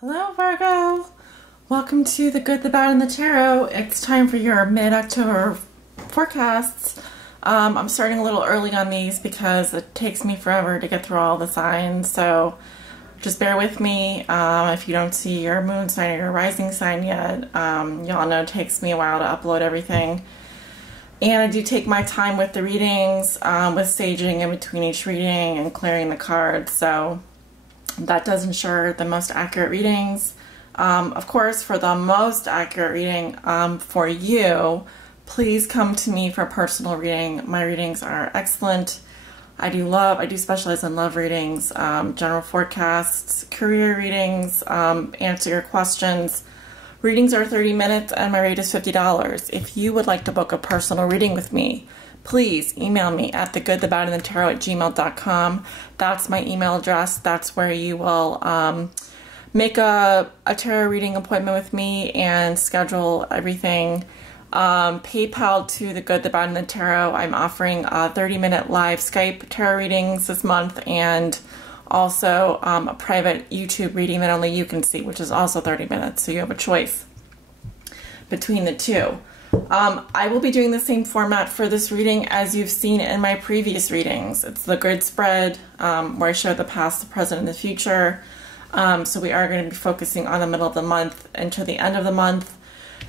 Hello Virgo! Welcome to The Good, the Bad, and the Tarot. It's time for your mid-October forecasts. I'm starting a little early on these because it takes me forever to get through all the signs, so just bear with me. If you don't see your moon sign or your rising sign yet, y'all know it takes me a while to upload everything. And I do take my time with the readings, with saging in between each reading and clearing the cards, so that does ensure the most accurate readings. Of course, for the most accurate reading for you, please come to me for a personal reading. My readings are excellent. I do specialize in love readings, general forecasts, career readings, answer your questions. Readings are 30 minutes and my rate is $50. If you would like to book a personal reading with me, please email me at thegoodthebadandthetarot@gmail.com. That's my email address. That's where you will make a tarot reading appointment with me and schedule everything. PayPal to The Good, the Bad, and the Tarot. I'm offering 30-minute live Skype tarot readings this month, and also a private YouTube reading that only you can see, which is also 30 minutes. So you have a choice between the two. I will be doing the same format for this reading as you've seen in my previous readings. It's the grid spread, where I show the past, the present, and the future. So we are going to be focusing on the middle of the month until the end of the month,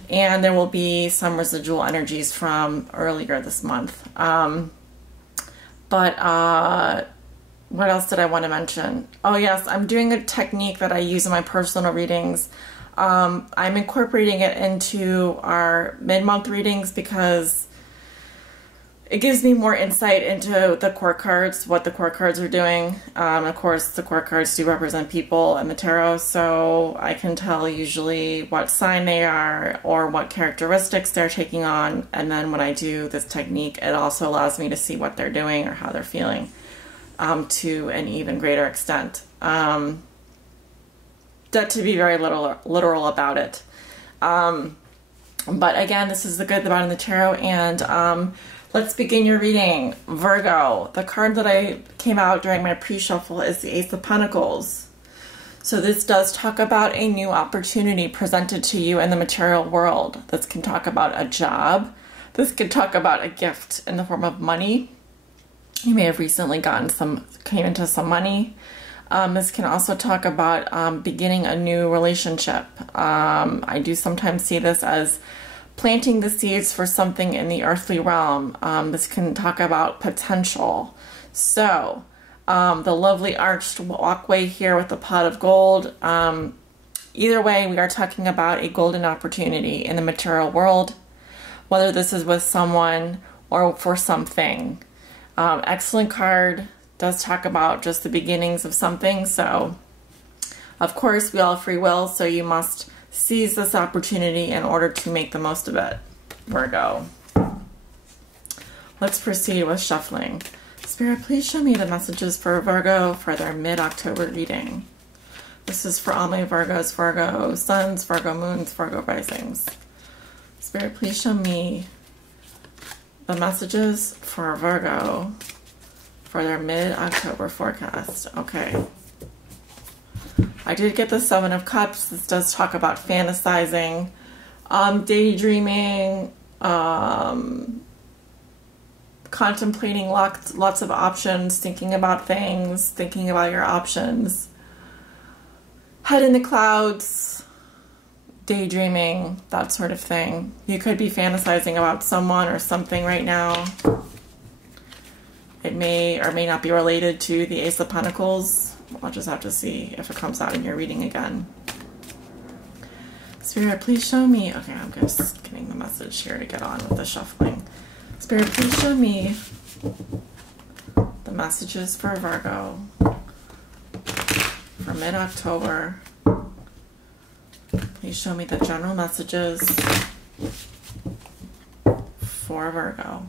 and there will be some residual energies from earlier this month. What else did I want to mention? Oh yes, I'm doing a technique that I use in my personal readings. I'm incorporating it into our mid-month readings because it gives me more insight into the court cards, what the court cards are doing. Of course, the court cards do represent people in the tarot, so I can tell usually what sign they are or what characteristics they're taking on. And then when I do this technique, it also allows me to see what they're doing or how they're feeling to an even greater extent. That to be very literal about it. But again, this is The Good, the Bad, and the Tarot, and let's begin your reading. Virgo, the card that I came out during my pre-shuffle is the Ace of Pentacles. So this does talk about a new opportunity presented to you in the material world. This can talk about a job. This can talk about a gift in the form of money. You may have recently came into some money. This can also talk about beginning a new relationship. I do sometimes see this as planting the seeds for something in the earthly realm. This can talk about potential. So, the lovely arched walkway here with the pot of gold. Either way, we are talking about a golden opportunity in the material world, whether this is with someone or for something. Excellent card. Does talk about just the beginnings of something. So, of course, we all have free will, so you must seize this opportunity in order to make the most of it, Virgo. Let's proceed with shuffling. Spirit, please show me the messages for Virgo for their mid-October reading. This is for all my Virgos, Virgo suns, Virgo moons, Virgo risings. Spirit, please show me the messages for Virgo for their mid-October forecast. Okay. I did get the Seven of Cups. This does talk about fantasizing, daydreaming, contemplating lots of options, thinking about things, thinking about your options. Head in the clouds, daydreaming, that sort of thing. You could be fantasizing about someone or something right now. It may or may not be related to the Ace of Pentacles. I'll just have to see if it comes out in your reading again. Spirit, please show me. Okay, I'm just getting the message here to get on with the shuffling. Spirit, please show me the messages for Virgo for mid-October. Please show me the general messages for Virgo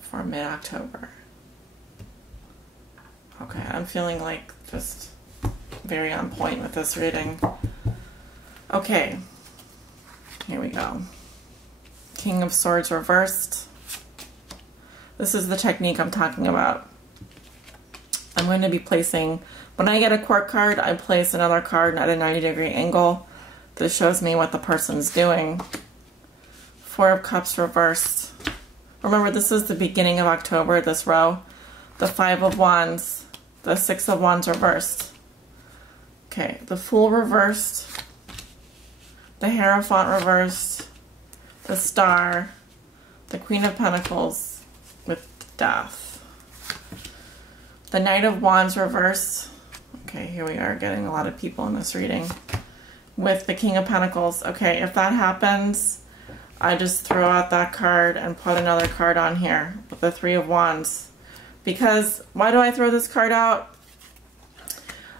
for mid-October. Okay, I'm feeling like just very on point with this reading. Okay, here we go. King of Swords reversed. This is the technique I'm talking about. I'm going to be placing, when I get a court card, I place another card at a 90-degree angle. This shows me what the person's doing. Four of Cups reversed. Remember, this is the beginning of October, this row. The Five of Wands, the Six of Wands reversed. Okay, the Fool reversed, the Hierophant reversed, the Star, the Queen of Pentacles with Death. The Knight of Wands reversed. Okay, here we are getting a lot of people in this reading. With the King of Pentacles. Okay, if that happens, I just throw out that card and put another card on here with the Three of Wands. Because, why do I throw this card out?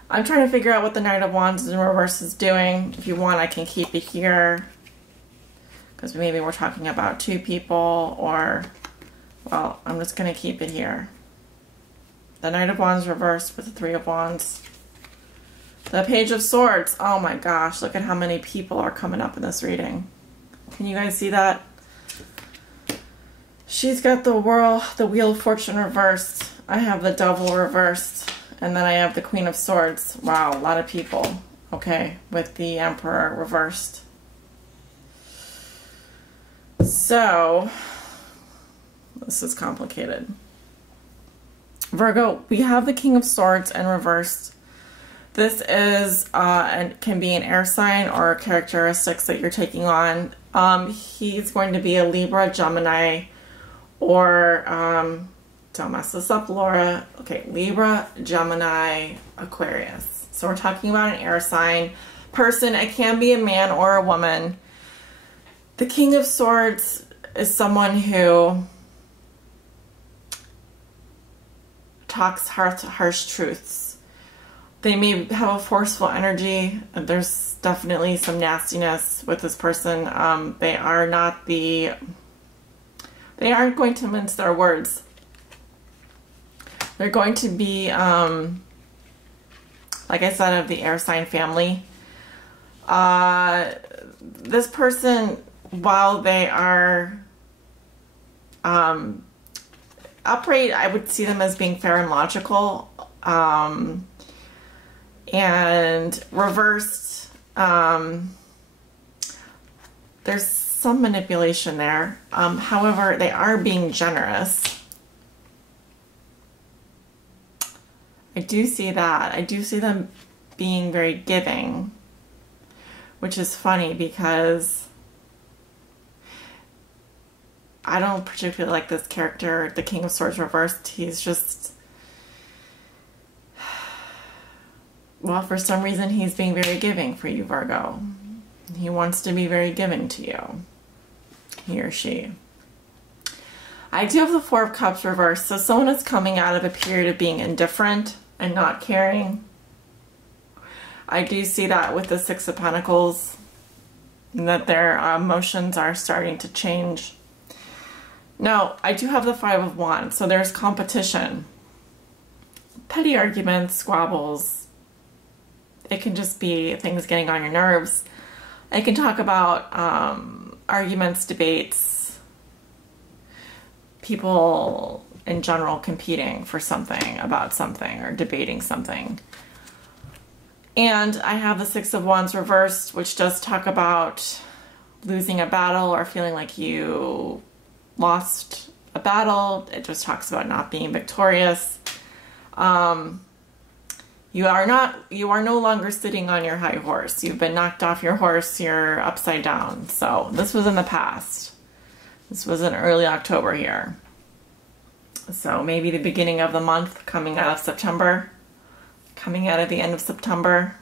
I'm trying to figure out what the Knight of Wands in reverse is doing. If you want, I can keep it here. Because maybe we're talking about two people, or, well, I'm just going to keep it here. The Knight of Wands reversed with the Three of Wands. The Page of Swords. Oh my gosh, look at how many people are coming up in this reading. Can you guys see that? She's got the Wheel of Fortune reversed. I have the Devil reversed. And then I have the Queen of Swords. Wow, a lot of people. Okay, with the Emperor reversed. So, this is complicated. Virgo, we have the King of Swords in reversed. This is, and can be an air sign or characteristics that you're taking on. He's going to be a Libra, Gemini, or, don't mess this up, Laura. Okay, Libra, Gemini, Aquarius. So we're talking about an air sign person. It can be a man or a woman. The King of Swords is someone who talks harsh truths. They may have a forceful energy. There's definitely some nastiness with this person. They aren't going to mince their words. They're going to be, like I said, of the air sign family. This person, while they are upright, I would see them as being fair and logical. And reversed, there's some manipulation there. However, they are being generous. I do see that. I do see them being very giving, which is funny because I don't particularly like this character, the King of Swords reversed. He's just, well, for some reason he's being very giving for you, Virgo. He wants to be very giving to you, he or she. I do have the Four of Cups reversed, so someone is coming out of a period of being indifferent and not caring. I do see that with the Six of Pentacles, that their emotions are starting to change. Now, I do have the Five of Wands, so there's competition. Petty arguments, squabbles. It can just be things getting on your nerves. I can talk about arguments, debates, people in general competing for something, about something, or debating something. And I have the Six of Wands reversed, which does talk about losing a battle or feeling like you lost a battle. It just talks about not being victorious. You are no longer sitting on your high horse. You've been knocked off your horse. You're upside down. So this was in the past. This was in early October here. So maybe the beginning of the month, coming out of September, coming out of the end of September.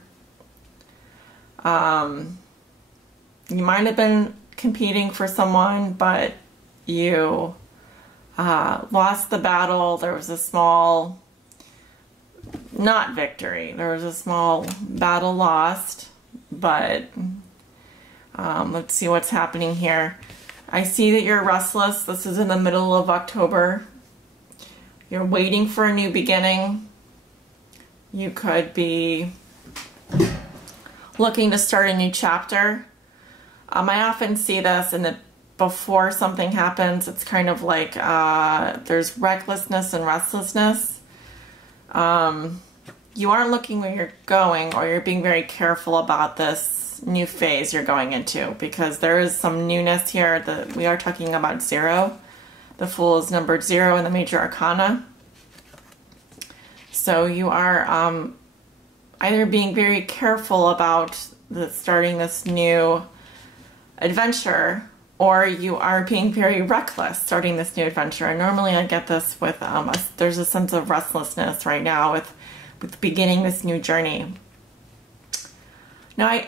You might have been competing for someone, but you lost the battle. There was a small, not victory, there was a small battle lost, but let's see what's happening here. I see that you're restless. This is in the middle of October. You're waiting for a new beginning. You could be looking to start a new chapter. I often see this in the before something happens. It's kind of like there's recklessness and restlessness. You aren't looking where you're going, or you're being very careful about this new phase you're going into, because there is some newness here. That we are talking about 0. The Fool is numbered 0 in the major arcana. So you are either being very careful about starting this new adventure, or you are being very reckless starting this new adventure. And normally I get this with, there's a sense of restlessness right now with beginning this new journey. Now,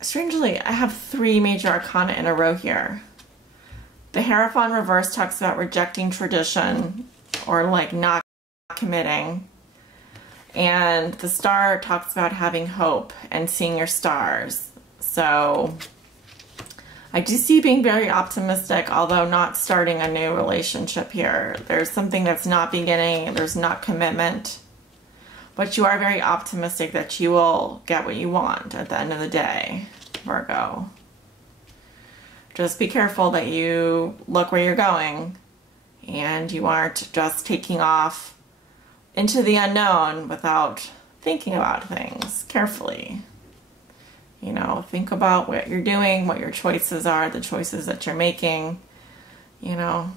strangely, I have 3 major arcana in a row here. The Hierophant reverse talks about rejecting tradition, or like not committing. And the Star talks about having hope and seeing your stars. So I do see you being very optimistic, although not starting a new relationship here. There's something that's not beginning, there's not commitment. But you are very optimistic that you will get what you want at the end of the day, Virgo. Just be careful that you look where you're going and you aren't just taking off into the unknown without thinking about things carefully. You know, think about what you're doing, what your choices are, the choices that you're making. You know,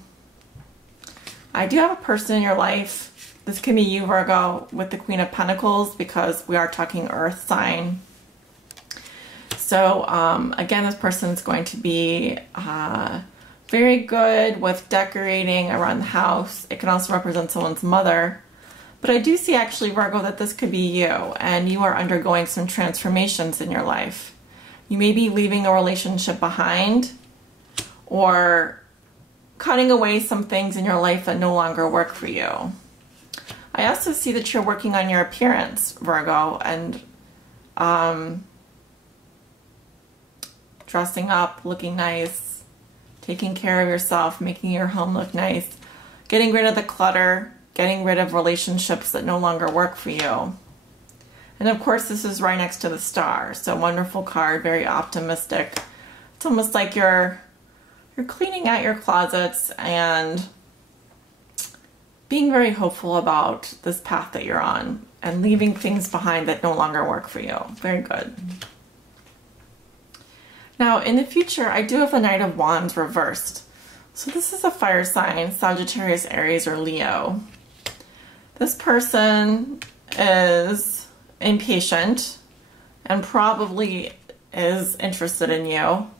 I do have a person in your life. This can be you, Virgo, with the Queen of Pentacles, because we are talking earth sign. So, again, this person is going to be very good with decorating around the house. It can also represent someone's mother. But I do see, actually, Virgo, that this could be you, and you are undergoing some transformations in your life. You may be leaving a relationship behind, or cutting away some things in your life that no longer work for you. I also see that you're working on your appearance, Virgo, and dressing up, looking nice, taking care of yourself, making your home look nice, getting rid of the clutter, getting rid of relationships that no longer work for you. And of course, this is right next to the Star. So wonderful card, very optimistic. It's almost like you're cleaning out your closets and being very hopeful about this path that you're on and leaving things behind that no longer work for you. Very good. Now, in the future, I do have the Knight of Wands reversed. So this is a fire sign, Sagittarius, Aries, or Leo. This person is impatient and probably is interested in you,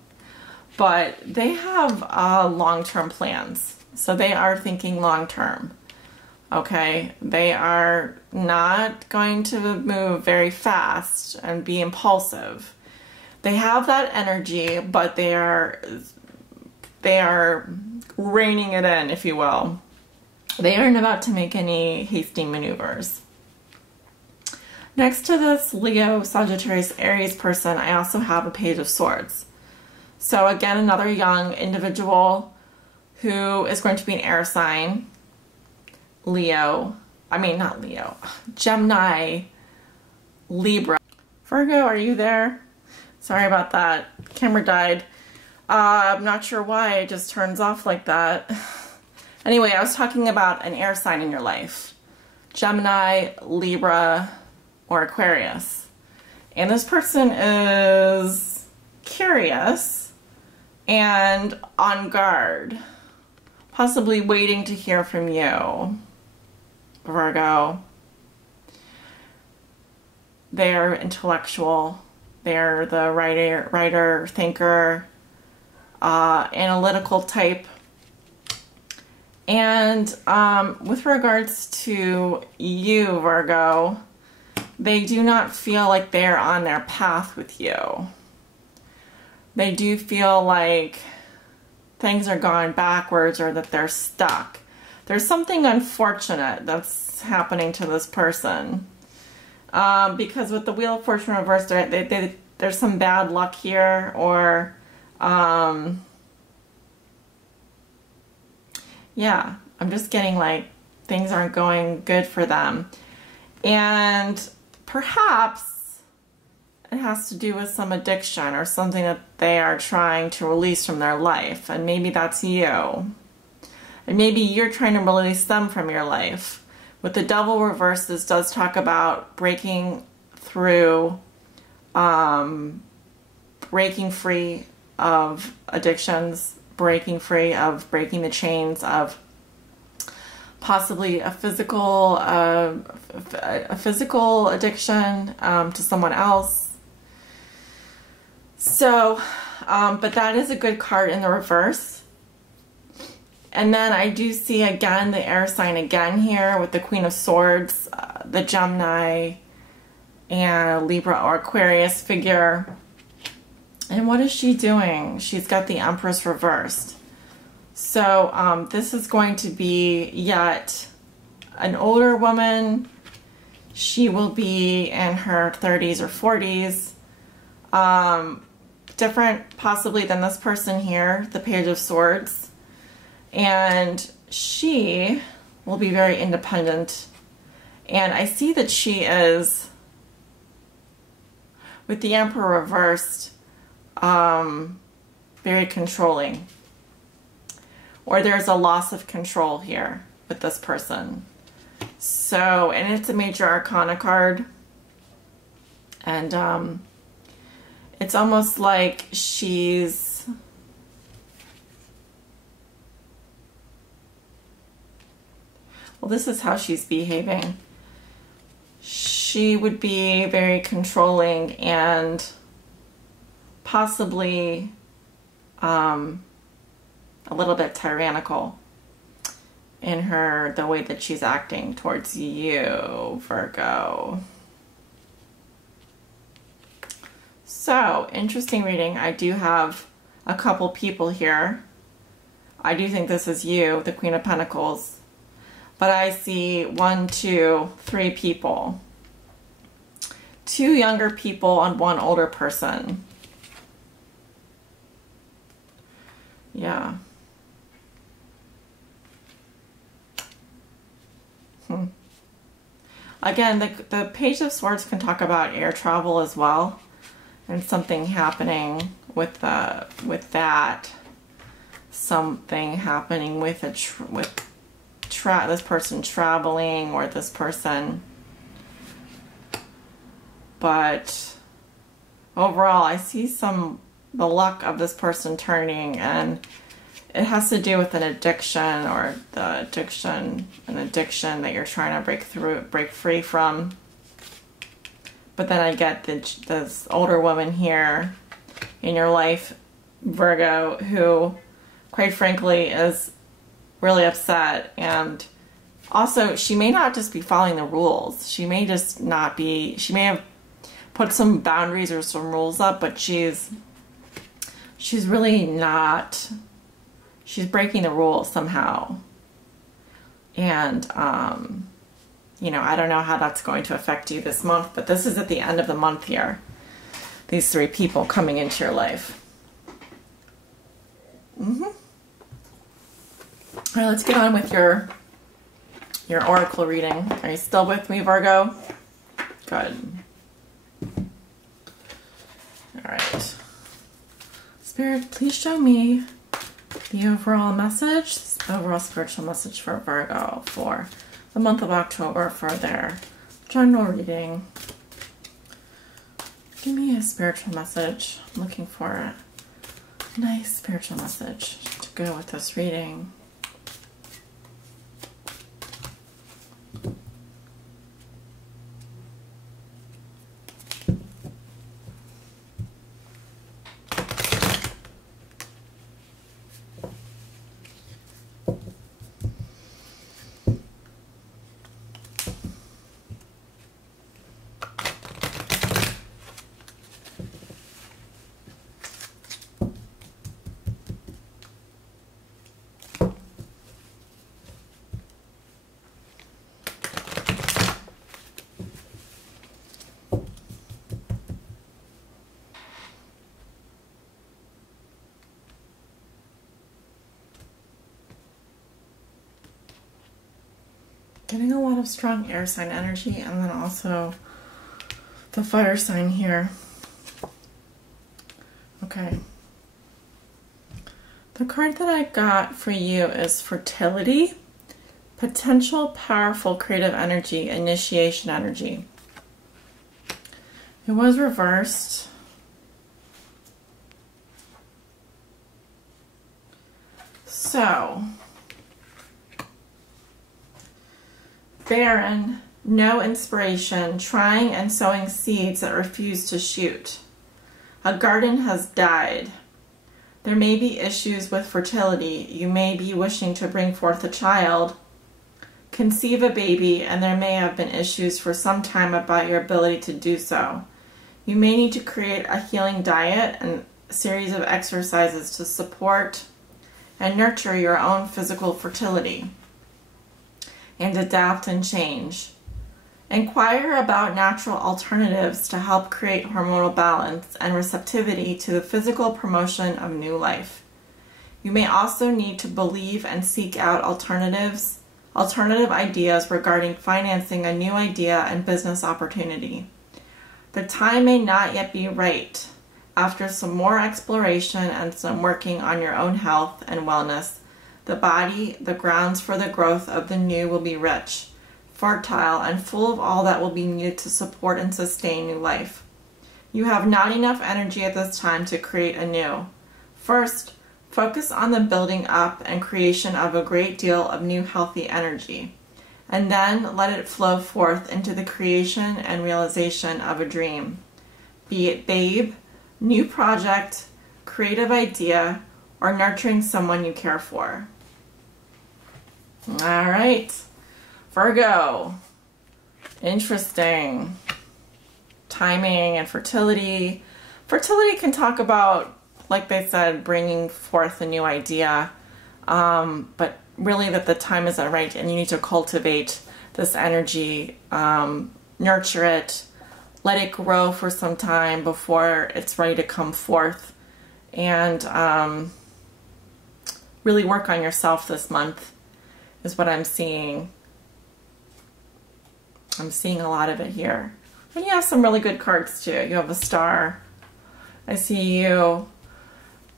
but they have long-term plans. So they are thinking long-term. Okay, they are not going to move very fast and be impulsive. They have that energy, but they are reining it in, if you will. They aren't about to make any hasty maneuvers. Next to this Leo, Sagittarius, Aries person, I also have a Page of Swords. So again, another young individual who is going to be an air sign. Gemini, Libra. Virgo, are you there? Sorry about that. Camera died. I'm not sure why it just turns off like that. Anyway, I was talking about an air sign in your life. Gemini, Libra, or Aquarius. And this person is curious and on guard. Possibly waiting to hear from you, Virgo. They're intellectual. They're the writer, thinker, analytical type. And with regards to you, Virgo, they do not feel like they're on their path with you. They do feel like things are going backwards, or that they're stuck. There's something unfortunate that's happening to this person. Because with the Wheel of Fortune reversed, there's some bad luck here, or yeah, I'm just getting like things aren't going good for them. And perhaps it has to do with some addiction or something that they are trying to release from their life. And maybe that's you. And maybe you're trying to release them from your life. With the Devil reversed, this does talk about breaking through, breaking free of addictions, breaking the chains of possibly a physical addiction to someone else. So, but that is a good card in the reverse. And then I do see again the air sign again here with the Queen of Swords, the Gemini, and Libra or Aquarius figure. And what is she doing? She's got the Empress reversed. So this is going to be yet an older woman. She will be in her 30s or 40s. Different possibly than this person here, the Page of Swords. And she will be very independent. And I see that she is, with the Emperor reversed, very controlling. Or there's a loss of control here with this person. So, and it's a major arcana card. And it's almost like she's, well, this is how she's behaving. She would be very controlling and possibly a little bit tyrannical in the way that she's acting towards you, Virgo. So, interesting reading. I do have a couple people here. I do think this is you, the Queen of Pentacles. But I see 1, 2, 3 people. 2 younger people and 1 older person. Yeah. Again, the Page of Swords can talk about air travel as well. And something happening with that. Something happening with this person traveling, or this person. But overall, I see the luck of this person turning, and it has to do with an addiction, or an addiction that you're trying to break free from. But then I get this older woman here in your life, Virgo, who, quite frankly, is really upset. And also, she may not just be following the rules. She may just not be, she may have put some boundaries or some rules up, but she's really not, she's breaking the rules somehow. And, you know, I don't know how that's going to affect you this month, but this is at the end of the month here. These 3 people coming into your life. All right, let's get on with your oracle reading. Are you still with me, Virgo? Good. All right. Spirit, please show me the overall message, overall spiritual message for Virgo for the month of October for their general reading. Give me a spiritual message. I'm looking for a nice spiritual message to go with this reading. Getting a lot of strong air sign energy, and then also the fire sign here. Okay. The card that I got for you is fertility, Potential, powerful, creative energy, initiation energy. It was reversed. So, barren, no inspiration, trying and sowing seeds that refuse to shoot. A garden has died. There may be issues with fertility. You may be wishing to bring forth a child, conceive a baby, and there may have been issues for some time about your ability to do so. You may need to create a healing diet and a series of exercises to support and nurture your own physical fertility and adapt and change. Inquire about natural alternatives to help create hormonal balance and receptivity to the physical promotion of new life. You may also need to believe and seek out alternative ideas regarding financing a new idea and business opportunity. The time may not yet be right. After some more exploration and some working on your own health and wellness, the body, the grounds for the growth of the new will be rich, fertile, and full of all that will be needed to support and sustain new life. You have not enough energy at this time to create anew. First, focus on the building up and creation of a great deal of new healthy energy, and then let it flow forth into the creation and realization of a dream, be it babe, new project, creative idea, or nurturing someone you care for. All right, Virgo. Interesting. Timing and fertility. Fertility can talk about, like they said, bringing forth a new idea, but really that the time isn't right and you need to cultivate this energy, nurture it, let it grow for some time before it's ready to come forth, and really work on yourself this month is what I'm seeing. I'm seeing a lot of it here. And you have some really good cards too. You have a star. I see you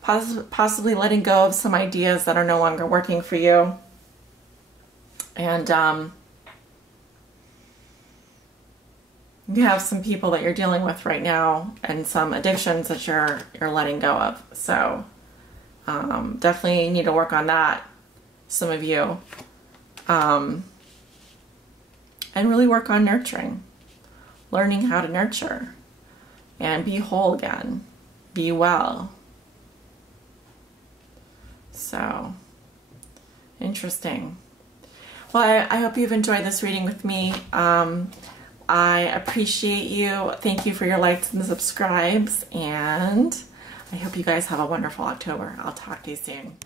possibly letting go of some ideas that are no longer working for you. And you have some people that you're dealing with right now and some addictions that you're letting go of. So definitely need to work on that, some of you. And really work on nurturing, learning how to nurture and be whole again, be well. So, interesting. Well, I hope you've enjoyed this reading with me. I appreciate you. Thank you for your likes and subscribes, and I hope you guys have a wonderful October. I'll talk to you soon.